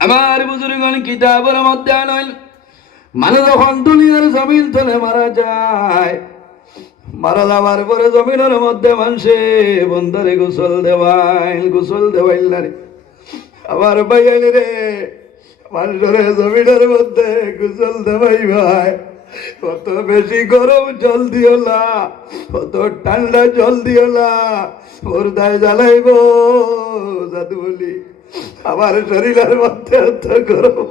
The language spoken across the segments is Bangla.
আমার বুজুর্গণ কিতাবের মধ্যে আনল মানুষ যখন দুনিয়ার জমিন তলে মারা যায়, মারা যাওয়ার পরে জমিনের মধ্যে মানুষে বন্ধারে গোসল দেওয়াইল না রে আমার ভাইয়ালি রে, মানুষের জমিনের মধ্যে গোসল দেওয়াই ভাই। কত বেশি গরম জল দিও না, কত ঠান্ডা জল দিও না, পর্দায় জ্বালাইব জাদু বলি আমার শরীরের মধ্যে এত গরম,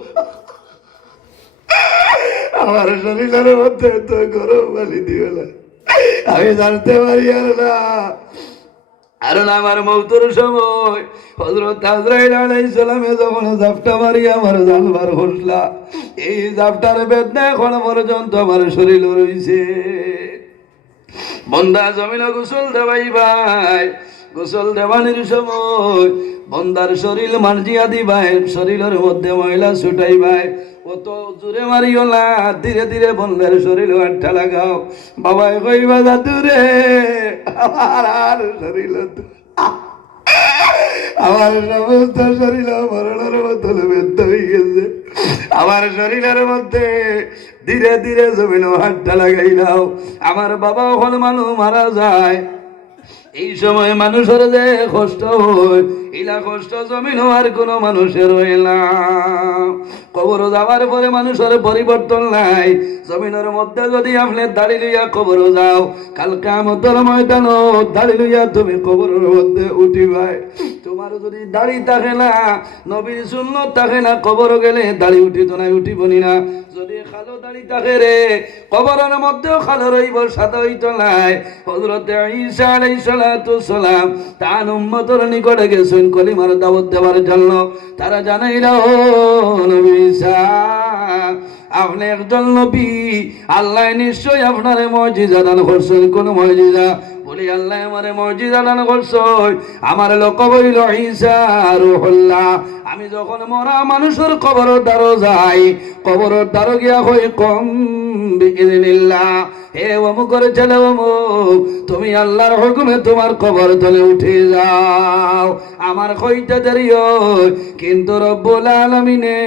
আমার শরীরের মধ্যে এত গরম বলি দিও না, আমি জানতে পারি আর না। আর না আমার মৌতের সময় হযরত আজরাইল আলাইহিস সালামে যখন জাপটা মারি আমার জানবার হসলা, এই জাপটার বেদনা এখন পর্যন্ত আমার শরীর রইছে। বন্দা জমিন গোসল দেবাই ভাই, গোসল দেবানির সময় বন্দার শরীর মার্জিয়া দিবাই, শরীরের মধ্যে ময়লা ছুটাই ভাই। কত জোরে মারিও না, ধীরে ধীরে বন্দার শরীর আটটা লাগাও। বাবাই কইবা দাদুরে আমার আর শরীর, আমার সমস্ত শরীর মরণের মতন বেদ হয়ে গেছে। আমার শরীরের মধ্যে ধীরে ধীরে জমিন হাতটা লাগাইলাও। আমার বাবা ওখানে মানুষ মারা যায়, এই সময় মানুষের যে কষ্ট হয়, ইলা কষ্ট জমিন আর কোনো মানুষের হয় না। কবর যাওয়ার পরে মানুষের পরিবর্তন নাই। জমিনের মধ্যে যদি আপনি দাড়ি লইয়া কবর যাও, কাল কিয়ামতের ময়দানে দাড়ি লইয়া তুমি কবরের মধ্যে উঠিবাই। তোমার যদি দাড়ি থাকে না, নবীর সুন্নাত থাকে না, কবর গেলে দাড়ি উঠিত না, উঠিবনি না। যদি কালো দাড়ি থাকে রে, কবরের মধ্যেও কালো রইব, সাদা হইত নাই। হযরত ঈসা আলাইহিস সালাতু সালাম তার উম্মতের নিকটে গেছেন কলিমার দাওয়াত দেওয়ার জন্য। তারা জানাইল, ও নবী ঈসা, আপনি একজন নবী, আল্লাহ নিশ্চয়ই আপনার মুজিজা দান করছেন। কোন মুজিজা? বলি আল্লাহ আমারে মুজিজা দান করছেন, আমার লোক বলিল ঈসা রূহুল্লাহ। আমি যখন মরা মানুষের কবরের দ্বারো যাই, কবরের দ্বারো গিয়া হই কম বিইذنিল্লাহ, হে অমুকের ছেলে অমুক, তুমি আল্লাহর হুকুমে তোমার কবর তলে উঠে যাও। আমার কইতে দেরি হয়, কিন্তু রব্বুল আলামিনে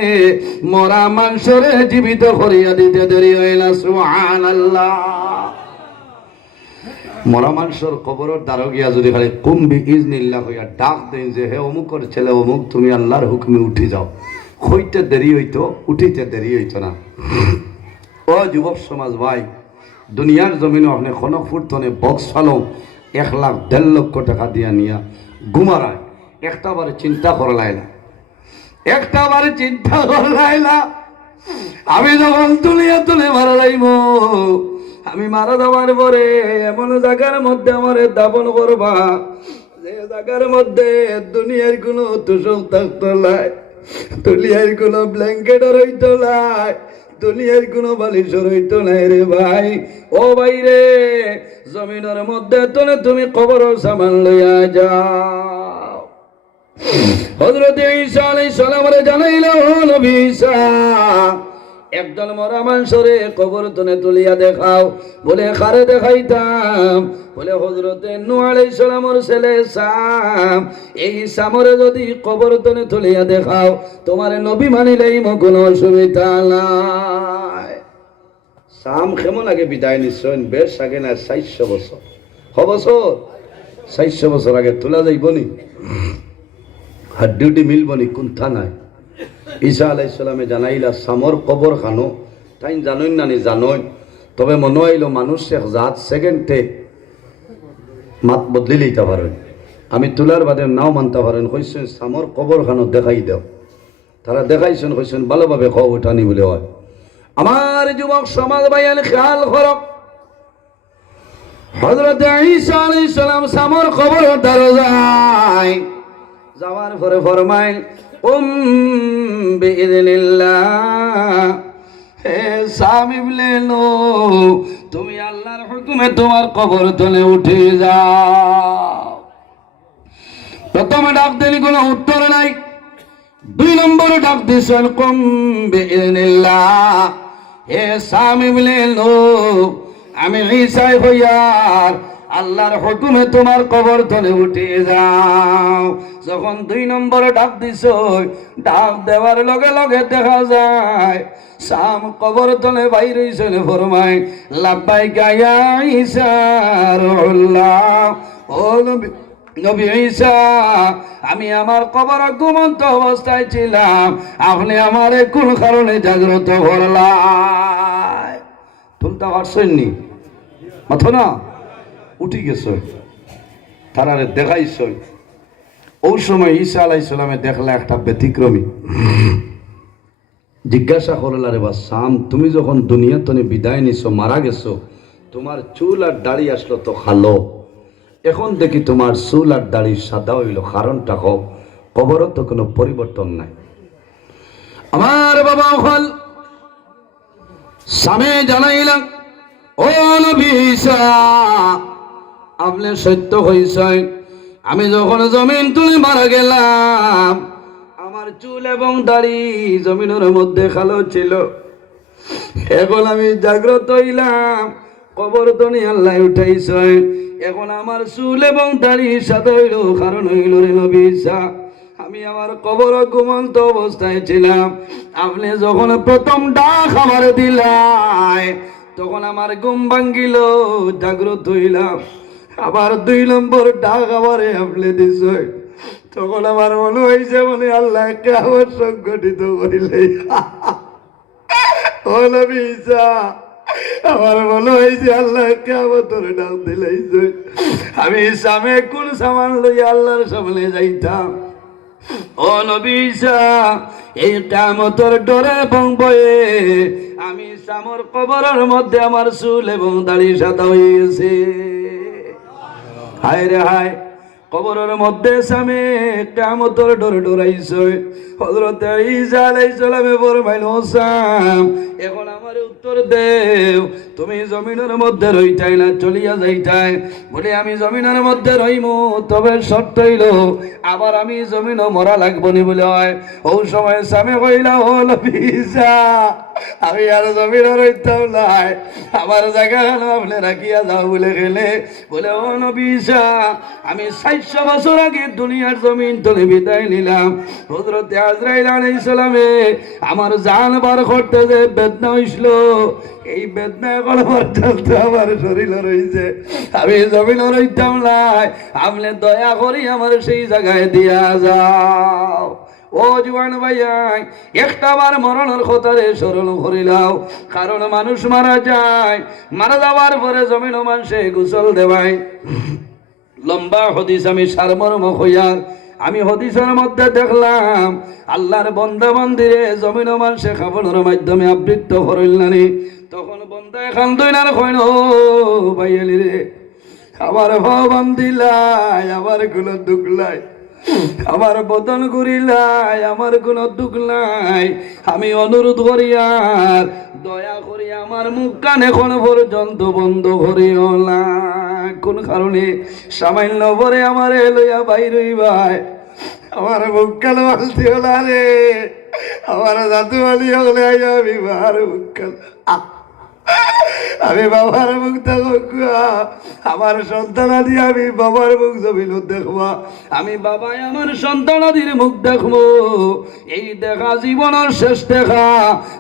মরা মানুষরে জীবিত করিয়া দিতে দেরি হয় না। সুবহানাল্লাহ। মরা মানুষের কবরের দ্বারা গিয়া যদি খালি কুম্বি ইজনিল্লাহ হইয়া ডাক দেন যে হে অমুকের ছেলে অমুক, তুমি আল্লাহর হুকুমে উঠে যাও, হইতে দেরি হইতো, উঠিতে দেরি হইতো না। ও যুবক সমাজ ভাই, দুনিয়ার জমিনে আপনি খনক ফুটতনে বক্স ফালো 1 লাখ 1.5 লক্ষ টাকা দিয়া নিয়া ঘুমারায়, একটা বারে চিন্তা করলাই না, একটা বারে চিন্তা করলাই না। আমি যখন তুলিয়া তুলে মারা যাইব, আমি মারা যাওয়ার পরে এমন জায়গার মধ্যে আমার দাপন করবা, যে জায়গার মধ্যে দুনিয়ার কোনো তুষক থাকতো নাই, দুনিয়ার কোনো ব্ল্যাঙ্কেট রইতো নাই, দুনিয়ার কোনো বালিশর হইতো নাই রে ভাই। ও ভাই রে, জমিনের মধ্যে তোলে তুমি কবরের সামান লইয়া যাও। হযরত ঈসা আলাইহিস সালামরে জানাইল, নবী ঈসা, একদল মরা মানুষরে কবর তনে তুলিয়া দেখাও। বলে কারে দেখাইতাম? বলে হযরতে নূহ আলাইহিস সালামের ছেলে সাম, এই সামরে যদি কবর তনে তুলিয়া দেখাও, তোমার নবী মানিলেই কোনো অসুবিধা নাই। সাম কেমন আগে বিদায় নিশ্চয়, বেশ আগে না, 400 বছর, 400 বছর আগে তোলা যাইবনি, হাড্ডিউটি মিলবনি, কোনথা নাই। ঈসা আলাইহিস সালামে জানাইলা সামর কবর খানো, তাই জানইন না নি জানই, তবে মনে হইল মানুষ এক জাত সেকেন্ডে মাত বদলি লইতে পারেন, আমি তোলার বাদে নাও মানতে পারেন। কইছেন সামর কবর খানো দেখাই দাও, তারা দেখাইছেন, কইছেন ভালোভাবে খাও ওঠানি বলে হয়। আমার যুবক সমাজ ভাইয়ান খেয়াল করো, হযরত ঈসা আলাইহিস সালাম সামর কবর দ্বারা যায়, যাওয়ার পরে ফরমাইল বিইذنিল্লাহ, হে সাম ইবনে নূহ, তুমি আল্লাহর হুকুমে তোমার কবর তলে উঠে যাও। প্রথমে ডাক দিলে কোনো উত্তর নাই, 2 নম্বরে ডাক দিয়েছেন কুম বিইذنিল্লাহ, হে সাম ইবনে নূহ, আমি ঈসা হইয়ার আল্লাহর হুকুমে তোমার কবর তলে উঠে যাও। যখন 2 নম্বর ডাক দিছ, ডাক দেওয়ার লগে লগে দেখা যায় সাম কবর তলে বাইর হইছিল, ফরমায় লাব্বাইকা ইয়া ঈসা রুহুল্লাহ। ও নবী ঈসা, আমি আমার কবর ঘুমন্ত অবস্থায় ছিলাম, আপনি আমারে কোন কারণে জাগ্রত করলাই? তুলতে পারছেননি মাথা না উঠি গেছে, তারারে দেখাইছ। ওই সময় ঈসা আলাইহিস সালামে দেখলা একটা ব্যতিক্রমী। জিজ্ঞাসা করল, আরে বা সাম, তুমি যখন দুনিয়া তনে বিদায় নিছো, মারা গেছো, তোমার চুল আর দাড়ি আসলো তো খালো, এখন দেখি তোমার চুল আর দাড়ি সাদা হইল, কারণটা হোক, কবরও তো কোনো পরিবর্তন নাই। আমার বাবা হল সামে জানাইলাম, ও নবী ঈসা, আপনি সত্য হইছেন, আমি যখন জমিন তুলে মারা গেলাম, আমার চুল এবং দাড়ি জমিনের মধ্যে খালো ছিল, এখন আমি জাগ্রত হইলাম, কবর তনি আল্লাহ উঠাইছেন, এখন আমার চুল এবং দাড়ি সাদা হইল, কারণ হইল রে নবী ঈসা, আমি আমার কবর ঘুমন্ত অবস্থায় ছিলাম, আপনি যখন প্রথম ডাক আমার দিলাই, তখন আমার ঘুম ভাঙ্গিল, জাগ্রত হইলাম। আবার 2 নম্বর ডাক আমারে আপনি দিছে, তখন আমার মনে হয়েছে মনে আল্লাহকে আমার সংগঠিত করিলে। ও নবী ঈসা, আমার মনে হয়েছে আল্লাহকে আমার তোর ডাক দিলাইছে, আমি সামনে কোন সামান লইয়া আল্লাহর সামনে যাইতাম। ও নবী ঈসা, এই কিয়ামতের ডরে এবং ভয়ে আমি সামর কবরের মধ্যে আমার চুল এবং দাড়ি সাদা হয়ে গেছে। হায় রে হায়, কবরের মধ্যে সামে কিয়ামতের ডরে ডরাইছে। হযরত ঈসা আলাইহিস সালামে ফরমাইল, ও সাম, এখন আমার উত্তর দেও, তুমি জমিনের মধ্যে রইতাই না চলিয়া যাইতাই? বলে, আমি জমিনের মধ্যে রইমু, তবে শর্ত হইল আবার আমি জমিনও মরা লাগবো নি বলে হয়। ও সময় সামে কইলা, ও নবী ঈসা, আমি আর জমিনে রইতাম নাই, আমার জায়গা আপনি রাখিয়া যাও বলে গেলে। বলে, ও নবী ঈসা, আমি 400 বছর আগে দুনিয়ার জমিন তলে বিদায় নিলাম। হযরত আজরাইল আলাইহিস সালামে আমার জান বার করতে যে বেদনা হইছিল, এই বেদনা এখন পর্যন্ত আমার শরীরে রয়েছে, আমি জমিনে রইতাম নাই, আপনি দয়া করি আমার সেই জায়গায় দিয়া যাও। ও জুয়ান ভাইয়াই, একটাবার মরণের কথারে স্মরণ করিলাও, কারণ মানুষ মারা যায়, মারা যাওয়ার পরে জমিন মানুষে গোসল দেওয়ায়। লম্বা হদিস আমি সারমর্ম হইয়ার, আমি হদিসের মধ্যে দেখলাম আল্লাহর বন্দা বান্দিরে জমিন মানুষে খাবনের মাধ্যমে আবৃত্ত করিলানি। তখন বন্দা এখান দইনার কইন, ও ভাইয়ালি রে, আমার ভবন দিলাই, আমার কোনো দুঃখ নাই, আমার বদন করিলাই, আমার কোনো দুঃখ নাই, আমি অনুরোধ করি আর দয়া করি আমার মুখ কান এখন পর্যন্ত বন্ধ করিও না। কোন কারণে সামান্য পরে আমার লইয়া বাইর হইবাই, আমার মুখ কান বলতে হলা রে, আমার জাদু বলি হলে আমি বাহার মুখ কান, আমি বাবার মুখ দেখব, আমার সন্তানাদি আমি বাবার মুখ জমিন দেখবা, আমি বাবাই আমার সন্তানাদির মুখ দেখবো। এই দেখা জীবনের শেষ দেখা,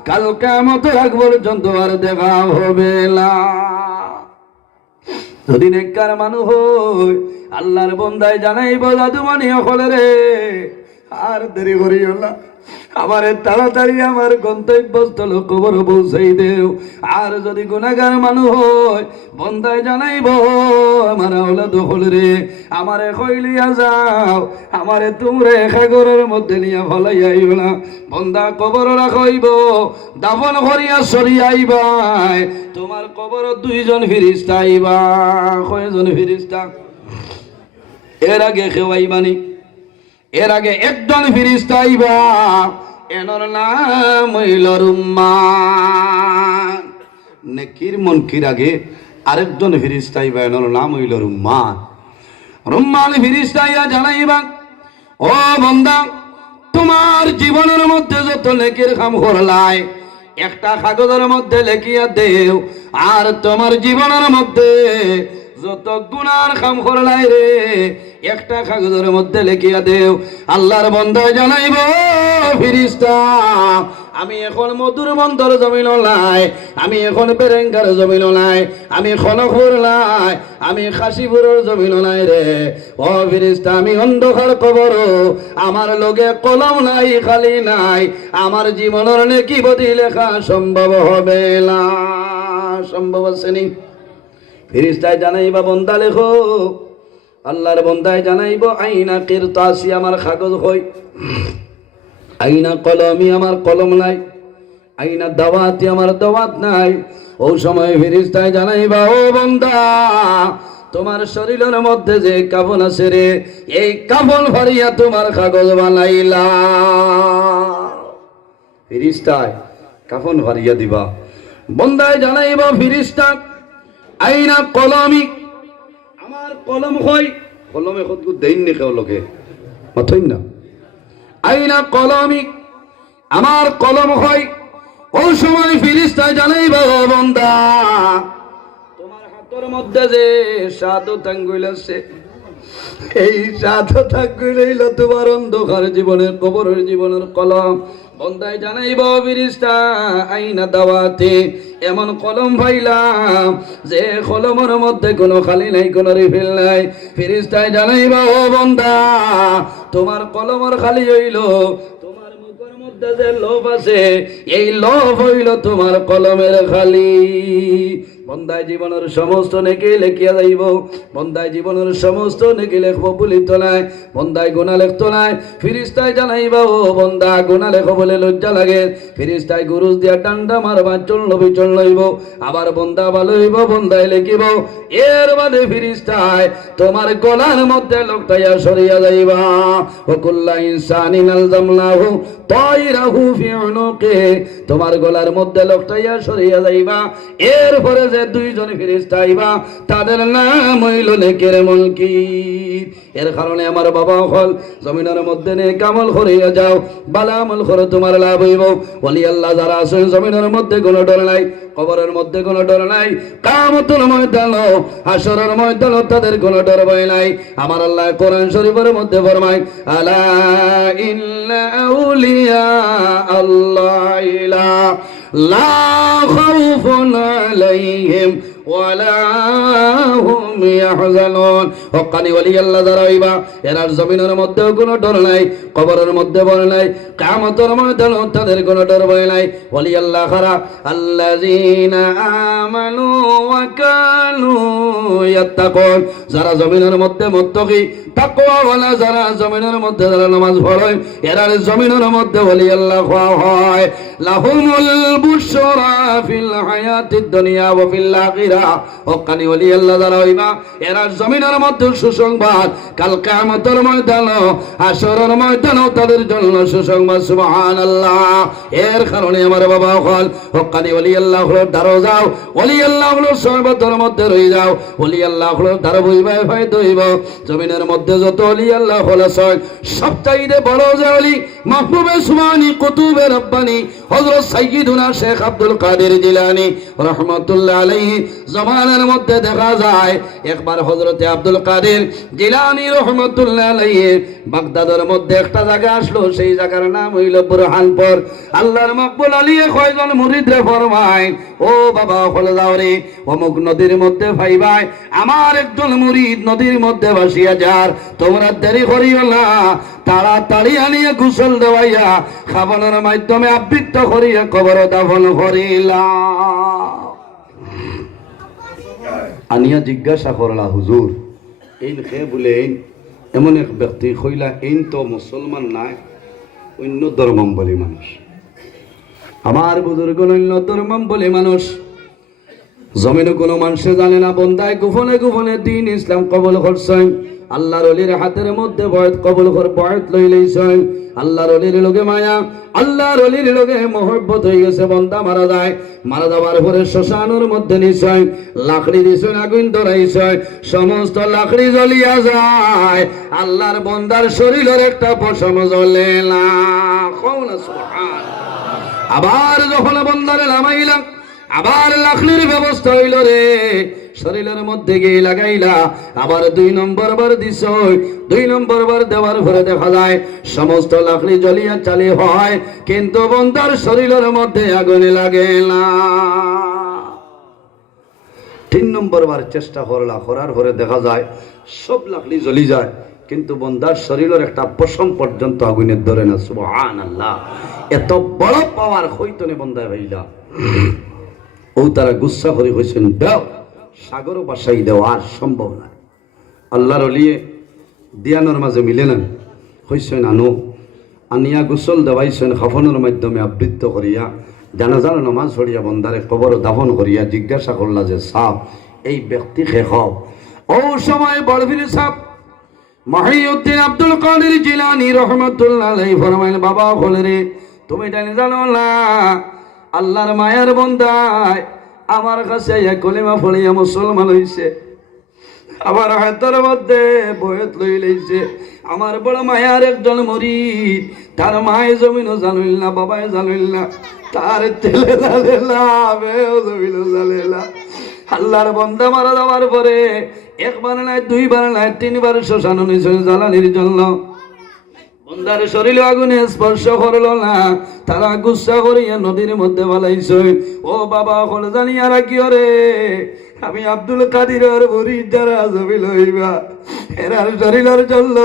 কাল কিয়ামতের আগ পর্যন্ত আর দেখা হবে না। যদি নেককার মানুষ হই, আল্লাহর বন্দায় জানাইব, জাদুমানি হলে রে, আর দেরি করিও না, আমারে তাড়াতাড়ি আমার গন্তব্যস্থল কবর পৌঁছাই দেও। আর যদি গুনাহগার মানুষ হয়, বন্দায় জানাইব, আমার আওলাদ হল রে, আমারে কইলিয়া যাও, আমারে তোমরে সাগরের মধ্যে নিয়া ফলাইয়া আইব না, বন্দা কবর রাখইব, দাফন করিয়া সরিয়া আইবাই, তোমার কবর 2 জন ফিরিস্তা আইবা। কয়জন ফিরিস্তা? এর আগে কেউ আইবানি, এর আগে একজন ফিরিস্তা আইবা, এনর নাম হইল রুম্মান। নেকির মনকির আগে আরেকজন ফিরিস্তা আইবা, এনর নাম হইল রুম্মান। রুম্মান ফিরিস্তা আইয়া জানাইবা, ও বান্দা, তোমার জীবনের মধ্যে যত নেকির কাম করলাই, একটা কাগজের মধ্যে লেখিয়া দেও, আর তোমার জীবনের মধ্যে যত গুনার কাম করলাই রে একটা কাগজের মধ্যে লিখিয়া দেও। আল্লাহর বন্দায় জানাইব ফেরেশতা আমি এখন মধুর মন্তর জমিন নাই, আমি এখন বেরেঙ্গার জমিন নাই, আমি খনকপুর নাই, আমি খাসিপুরের জমিন নাই রে। ও ফেরেশতা আমি অন্ধকার কবর, আমার লগে কলম নাই খালি নাই, আমার জীবনের নেকি বদি লেখা সম্ভব হবে না। সম্ভব আছে নি? ফেরেশতায় জানাইবা বন্দা লেখো। আল্লাহর বন্দায় জানাইব আইনা কিরতাসি আমার কাগজ হই, আইনা কলমি আমার কলম নাই, আইনা দাওয়াতি আমার দাওয়াত নাই। ও সময় ফেরেশতায় জানাইবা ও বান্দা তোমার শরীরের মধ্যে যে কাফন আছে রে এই কাফন ভরিয়া তোমার কাগজ বানাইলা। ফেরেশতায় কাফন ভরিয়া দিবা। বন্দায় জানাইবা ফেরেশতা আইনা কলমি আমার কলম হই, কলমে কত দেন নি কেউ লোকে মাথই না। আইনা কলমি আমার কলম হয়। ওই সময় ফেরেশতায় জানাইবা ও বান্দা তোমার হাতের মধ্যে যে সাদত আঙ্গুল আছে এই সাদত আঙ্গুল হইল তোমার অন্ধকার জীবনের কবরের জীবনের কলম। বন্দায় জানাইবা ফেরেশতা আইনা দাওয়াতে এমন কলম পাইলাম যে কলমের মধ্যে কোনো খালি নাই, কোনো রিফিল নাই। ফেরেশতায় জানাইবা ও বান্দা তোমার কলমের খালি হইল, তোমার মুখের মধ্যে যে লোভ আছে এই লোভ হইল তোমার কলমের খালি। বন্দায় জীবনের সমস্ত নেকি লেখিয়া যাইব, বন্দায় জীবনের সমস্ত নেকি লেখব বলিত নাই, বন্দায় গুনাহ লিখত নাই। ফেরেশতায় জানাইবা ও বন্দা গুনাহ লেখ বলে লজ্জা লাগে, ফেরেশতায় গুরুজ দিয়া ডান্ডা মারবা চলল বিচল লইব। আবার বন্দা ভালো হইব বন্দায় লিখিব। এর বাদে ফেরেশতায় তোমার গলার মধ্যে লকটাইয়া সরিয়া যাইবা। ও কুল্লা ইনসানিন আলজামনাহু তাইরাহু ফি উনুকে তোমার গলার মধ্যে লকটাইয়া সরিয়া যাইবা। এরপরে যে দুইজন ফেরেশতা আইবা তাদের নাম হইল নেকের মুনকির। এর কারণে আমার বাবা হল জমিনের মধ্যে নেক আমল করিয়া যাও, ভালো আমল করে তোমার লাভ হইব। ওলি আল্লাহ যারা আছেন জমিনের মধ্যে কোনো ডর নাই, কবরের মধ্যে কোনো ডর নাই, কিয়ামতের ময়দান হাশরের ময়দান তাদের কোনো ডর ভয় নাই। আমার আল্লাহ কোরআন শরীফের মধ্যে ফরমায় আলা ইন্না আউলিয়া আল্লাহ লা খাউফুন আলাইহিম ওয়ালা হুম ইয়াহজানুন। হক্কানি ওলি আল্লাহ যারা হইবা এরার জমিনের মধ্যে কোনো ডর নাই, কবরের মধ্যে ভয় নাই, কিয়ামতের ময়দানে তাদের কোনো ডর ভয় নাই। ওলি আল্লাহ খারা আল্লাযীনা আমানু ওয়া কানু ইয়াত্তাকুন যারা জমিনের মধ্যে মুত্তাকি তাকওয়াওয়ালা যারা জমিনের মধ্যে যারা নামাজ পড়ে এরার জমিনের মধ্যে ওলি আল্লাহ হয়। লাহুমুল বুশরা ফিল হায়াতিদ দুনিয়া ওয়া ফিল আখিরা। হক্কানি ওলি আল্লাহ যারা হইবা এরা জমিনের মধ্যে সুসংবাদ, কাল কিয়ামতের ময়দানে হাশরের ময়দানে তাদের জন্য সুসংবাদ। সুবহানাল্লাহ। এর কারণে আমার বাবা হল হক্কানি ওলি আল্লাহ হলো দারো যাও, ওলি আল্লাহ হলো সর্বতর মধ্যে রই যাও, ওলি আল্লাহ হলো দারো বইবাই ফায়দা হইব। জমিনের মধ্যে যত ওলি আল্লাহ হলো সবচাইতে বড় যে ওলি মাহবুবে সুবহানি কুতুবে রব্বানি হযরত সাইয়্যিদুনা শেখ আব্দুল কাদের জিলানী রাহমাতুল্লাহ আলাইহি জমানার মধ্যে দেখা যায়। একবার হযরতে আব্দুল কাদের জিলানী রাহমাতুল্লাহ আলাইহি বাগদাদের মধ্যে একটা জায়গা আসলো, সেই জায়গার নাম হইল বুরহানপুর। আল্লাহর মকবুল আলী কয়জন মুরিদরে ফরমায় ও বাবা হলে যাও রে অমুক নদীর মধ্যে ভাইবাই আমার একজন মুরিদ নদীর মধ্যে ভাসিয়া যার, তোমরা দেরি করিও না, তাড়াতাড়ি আনিয়া গোসল দেওয়াইয়া খাবানোর মাধ্যমে আবৃত্ত করিয়া কবর দাফন করিলা। আনিয়া জিজ্ঞাসা করলা হুজুর এই খে বলে এমন এক ব্যক্তি কইলা এই তো মুসলমান নাই, অন্য ধর্মাবলী মানুষ, আমার বুজুর্গ অন্য ধর্মাবলী মানুষ, জমিনে কোনো মানুষে জানে না, বন্দায় গোপনে গোপনে দিন ইসলাম কবুল করছেন, আল্লাহর ওলির হাতের মধ্যে বয়ত কবুল করে বয়ত লই লইছেন, আল্লাহর ওলির লগে মায়া, আল্লাহর ওলির লগে মহব্বত হয়ে গেছে। বন্দা মারা যায়, মারা যাওয়ার পরে শ্মশানের মধ্যে নিশ্চয় লাকড়ি দিছেন, আগুন ধরাইছেন, সমস্ত লাকড়ি জ্বলিয়া যায়, আল্লাহর বন্দার শরীরের একটা পশম জ্বলে না। সুবহান। আবার যখন বন্দারে নামাইলাম আবার লাকড়ির ব্যবস্থা হইল রে, শরীরের মধ্যে গিয়ে লাগাইলা, আবার 2 নম্বর বার দিছ। 2 নম্বর বার দেওয়ার পরে দেখা যায় সমস্ত লাকড়ি জ্বলিয়া চালি হয়, কিন্তু বন্দার শরীরের মধ্যে আগুন লাগে না। 3 নম্বর বার চেষ্টা করলা, করার পরে দেখা যায় সব লাকড়ি জ্বলি যায়, কিন্তু বন্দার শরীরের একটা পশম পর্যন্ত আগুনের ধরে না। সুবহানাল্লাহ, এত বড় পাওয়ার হইতনে বন্দায় ভাইলা। ও তারা গুসা করে হয়েছেন, দাও সাগর বাসাই দেওয়া আর সম্ভব না। আল্লাহর ওলিয়ে দিয়ানোর মাঝে মিলে না হইছেন, আনো আনিয়া গোসল দেওয়াইছেন, খাফনের মাধ্যমে আবৃত্ত করিয়া জানাজার নামাজ পড়িয়া বন্দারে কবর দাফন করিয়া জিজ্ঞাসা করলা যে সাপ এই ব্যক্তি খে খাও। ও সময় বড়বীর সাপ মহিউদ্দিন আব্দুল কাদের জিলানী রহমাতুল্লাহ আলাইহি ফরমাইল, বাবা বলে রে তুমি জানি জানো না আল্লাহর মায়ের বন্দায় আমার কাছে এক কলিমা পড়িয়া মুসলমান হইছে, আমার হাতের মধ্যে বয়ত লই লইছে। আমার বড় মায়ার একজন মুরিদ, তার মায়ে জমিনও জানিল না, বাবাই জানিল না, তার তেলে জানে না, আমিও জমিনও জানে না। আল্লাহর বন্দা মারা যাওয়ার পরে 1 বার নাই 2 বার নাই 3 বার শ্মশান জ্বালানির জন্য বন্দার শরীরে আগুনে স্পর্শ করল না, তারা গুসা করিয়া নদীর মধ্যে বালাইছে। ও বাবা হল জানিয়া রাখিও রে, আমি আব্দুল কাদিরের মুরিদ যারা জমিল হইবা এরার শরীরের জন্য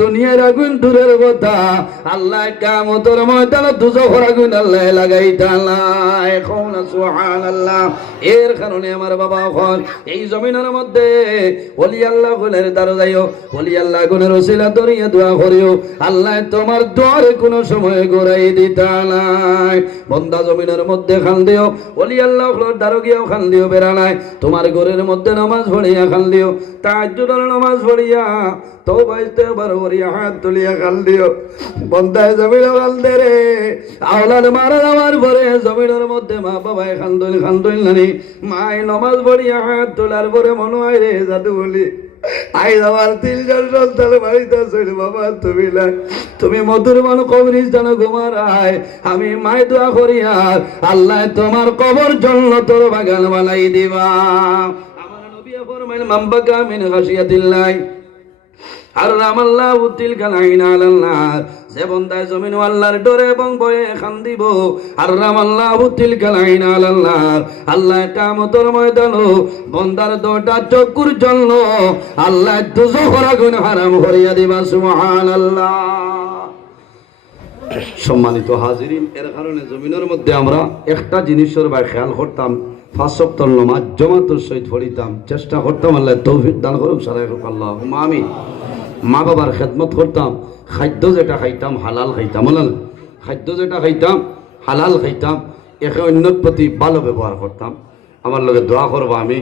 দুনিয়ার আগুন দূরের কথা, আল্লাহ কিয়ামতের ময়দানে দুজখের আগুন আল্লাহ লাগাইতা নাই। কওনা সুবহানাল্লাহ। এর কারণে আমার বাবা হল এই জমিনের মধ্যে ওলি আল্লাহ গুণের দ্বারা যাইও, ওলি আল্লাহ গুণের ওসিলা ধরিয়া দোয়া করিও, আল্লাহ তোমার দোয়ার কোনো সময় ঘুরাই দিতা নাই। বন্দা জমিনের মধ্যে খান দিও, ওলি আল্লাহ দ্বারা গিয়েও খান দিও, বেড়া নাই তোমার ঘরের মধ্যে নামাজ পড়িয়া খান দিও, তাহাজ্জুদের নামাজ পড়িয়া তওবা ইস্তেগফার করিয়া হাত তুলিয়া খান দিও। বন্দায় জমিন খান দে রে, আওলাদ মারা যাওয়ার পরে জমিনের মধ্যে মা বাবায় খান দইল নানি, মায় নামাজ পড়িয়া হাত তোলার পরে মনে হয় রে জাদু বলি আই আমার 3 জন সন্তান বাড়িতে ছিল, বাবা তুমি না, তুমি মধুর মান কবরস্থান ঘুমার আয়, আমি মায় দোয়া করি আর আল্লাহ তোমার কবর জান্নাতের বাগান বানাই দিবা। আমার নবী ফরমাইল মান বাকা মিন খাশিয়াতিল্লাহ হারামাল্লাহু তিলকাল আইন আলাল নার, যে বান্দায় জমিন আল্লাহর ডরে এবং ভয়ে খান দিব, হারামাল্লাহু তিলকাল আইন আলাল নার, আল্লাহ কিয়ামতের ময়দানে বান্দার 2টা চক্ষুর জন্য আল্লাহ দুজখের আগুন হারাম করিয়া দিবা। সুবহানাল্লাহ। সম্মানিত হাজিরিন, এর কারণে জমিনের মধ্যে আমরা একটা জিনিসের বা খেয়াল করতাম, 5 ওয়াক্ত নামাজ জামাতের সহিত পড়িতাম, চেষ্টা করতাম আল্লাহ তৌফিক দান করুক, সারাই হোক আল্লাহুম্মা আমিন। মা বাবার খেদমত করতাম, খাদ্য যেটা খাইতাম হালাল খাইতাম, বলেন খাদ্য যেটা খাইতাম হালাল খাইতাম, একে অন্যর প্রতি ভালো ব্যবহার করতাম। আমার লগে দোয়া করবো। আমি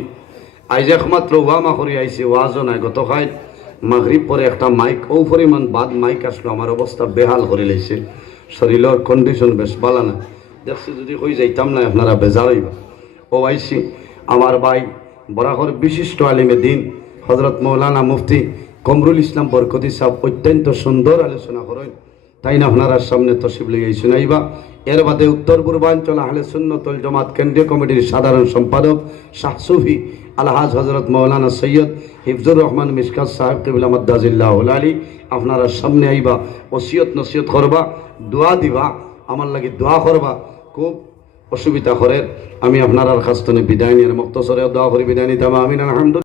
আজ একমাত্র ওয়ামা করি আইছি, ওয়াজও নাই। গত খাই মাগরিব পরে একটা মাইক ও পরিমাণ বাদ মাইক আসলো, আমার অবস্থা বেহাল করে লাইছে, শরীরের কন্ডিশন বেশ ভালো না। দেখছি যদি কই যাইতাম না আপনারা বেজার হইবা। ও আইছি আমার ভাই বরাকর বিশিষ্ট আলিমে দিন হজরত মৌলানা মুফতি কমরুল ইসলাম বরকতি সাহেব অত্যন্ত সুন্দর আলোচনা করেন, তাই না আপনারা সামনে তশরিফ লিয়ে শুনাইবা। এর বাদে উত্তর পূর্বাঞ্চল আহলে সুন্নাত ওয়াল জামাত কেন্দ্রীয় কমিটির সাধারণ সম্পাদক শাহ সুফি আলহাজ হজরত মৌলানা সৈয়দ হিফজুর রহমান মিশকাত সাহেব কিবলা মাদ্দাজিল্লাহুল আলী আপনারা সামনে আইবা, ওসিয়ত নসিয়ত করবা, দোয়া দিবা, আমার লাগি দোয়া করবা। খুব অসুবিধা করে আমি আপনার কাছ থেকে বিদায় নিয়ে মুক্তসরে দোয়া করি বিদায় নিতাম। আমিন। আলহামদুলিল্লাহ।